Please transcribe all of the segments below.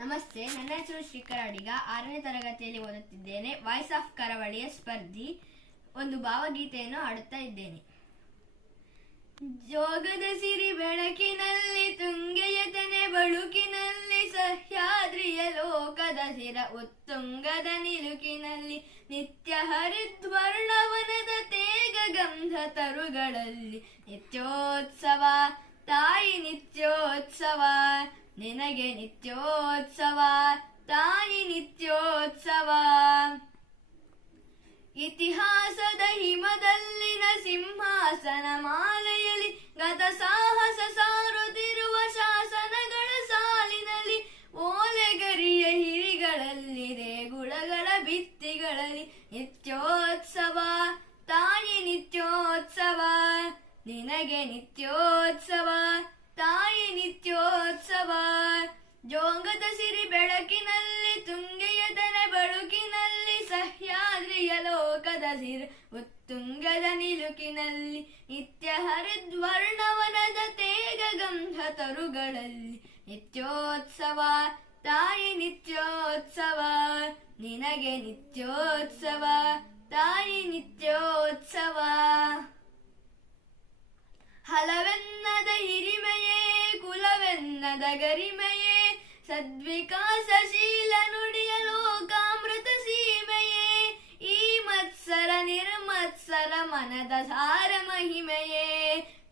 ನಮಸ್ತೆ, ನನ್ನ ಹೆಸರು ಶ್ರೀಕರ್ ಅಡಿಗ. 6ನೇ ತರಗತಿಯಲ್ಲಿ ಓದುತ್ತಿದ್ದೇನೆ. ವಾಯ್ಸ್ ಆಫ್ ಕರಾವಳಿಯ ಸ್ಪರ್ಧಿ ಒಂದು ಭಾವಗೀತೆಯನ್ನು ಹಾಡುತ್ತಾ ಇದ್ದೇನೆ. ಜೋಗದ ಸಿರಿ ಬೆಳಕಿನಲ್ಲಿ, ತುಂಗೆಯ ತೆನೆ ಬಳುಕಿನಲ್ಲಿ, ಸಹ್ಯಾದ್ರಿಯ ಲೋಕದ ಸಿರ ಉತ್ತುಂಗದ ನಿಲುಕಿನಲ್ಲಿ, ನಿತ್ಯ ಹರಿದ್ವರ್ಣವನದ ತೇಗ ಗಂಧ ತರುಗಳಲ್ಲಿ, ನಿತ್ಯೋತ್ಸವ ತಾಯಿ ನಿತ್ಯೋತ್ಸವ, ನಿನಗೆ ನಿತ್ಯೋತ್ಸವ ತಾಯಿ ನಿತ್ಯೋತ್ಸವ. ಇತಿಹಾಸದ ಹಿಮದಲ್ಲಿನ ಸಿಂಹಾಸನ ಮಾಲೆಯಲ್ಲಿ, ಗತ ಸಾಹಸ ಸಾರುತ್ತಿರುವ ಶಾಸನಗಳ ಸಾಲಿನಲ್ಲಿ, ಓಲೆಗರಿಯ ಹಿರಿಗಳಲ್ಲಿ, ದೇಗುಳಗಳ ಭಿತ್ತಿಗಳಲ್ಲಿ, ನಿತ್ಯೋತ್ಸವ ತಾಯಿ ನಿತ್ಯೋತ್ಸವ, ನಿನಗೆ ನಿತ್ಯೋತ್ಸವ ತಾಯಿ ನಿತ್ಯೋತ್ಸವ. ಜೋಗದ ಸಿರಿ ಬೆಳಕಿನಲ್ಲಿ, ತುಂಗೆಯ ತೆನೆ ಬಳುಕಿನಲ್ಲಿ, ಸಹ್ಯಾದ್ರಿಯ ಲೋಕದ ಸಿರ ಉತ್ತುಂಗದ ನಿಲುಕಿನಲ್ಲಿ, ನಿತ್ಯ ಹರಿದ್ವರ್ಣವನದ ತೇಗ ಗಂಧ ತರುಗಳಲ್ಲಿ, ನಿತ್ಯೋತ್ಸವ ತಾಯಿ ನಿತ್ಯೋತ್ಸವ, ನಿನಗೆ ನಿತ್ಯೋತ್ಸವ ತಾಯಿ ನಿತ್ಯೋತ್ಸವ. ಹಲವೆನ್ನದ ಹಿರಿಮೆಯೇ, ಕುಲವೆನ್ನದ ಗರಿಮೆಯೇ, ಸದ್ವಿಕಾಸಶೀಲ ನುಡಿಯ ಲೋಕಾಮೃತ ಸೀಮೆಯೇ, ಈ ಮತ್ಸರ ನಿರ್ಮತ್ಸರ ಮನದ ಸಾರ ಮಹಿಮೆಯೇ,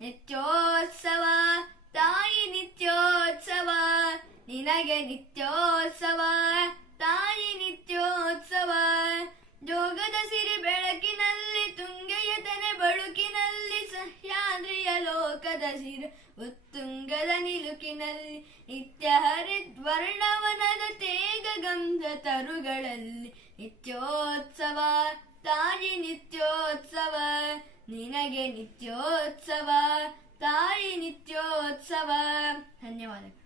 ನಿತ್ಯೋತ್ಸವ ತಾಯಿ ನಿತ್ಯೋತ್ಸವ, ನಿನಗೆ ನಿತ್ಯೋತ್ಸವ ತಾಯಿ ನಿತ್ಯೋತ್ಸವ. ಜೋಗದ ಸಿರಿ ಬೆಳಕಿನಲ್ಲಿ, ತುಂಗೆಯ ತೆನೆ ಬಳುಕಿನಲ್ಲಿ, ಸಹ್ಯಾದ್ರಿಯ ಲೋಕದ ಸಿರ ಉತ್ತುಂಗದ ನಿಲುಕಿನಲ್ಲಿ, ನಿತ್ಯ ಹರಿದ್ವರ್ಣವನದ ತೇಗ ಗಂಧ ತರುಗಳಲ್ಲಿ, ನಿತ್ಯೋತ್ಸವ ತಾಯಿ ನಿತ್ಯೋತ್ಸವ, ನಿನಗೆ ನಿತ್ಯೋತ್ಸವ ತಾಯಿ ನಿತ್ಯೋತ್ಸವ. ಧನ್ಯವಾದಗಳು.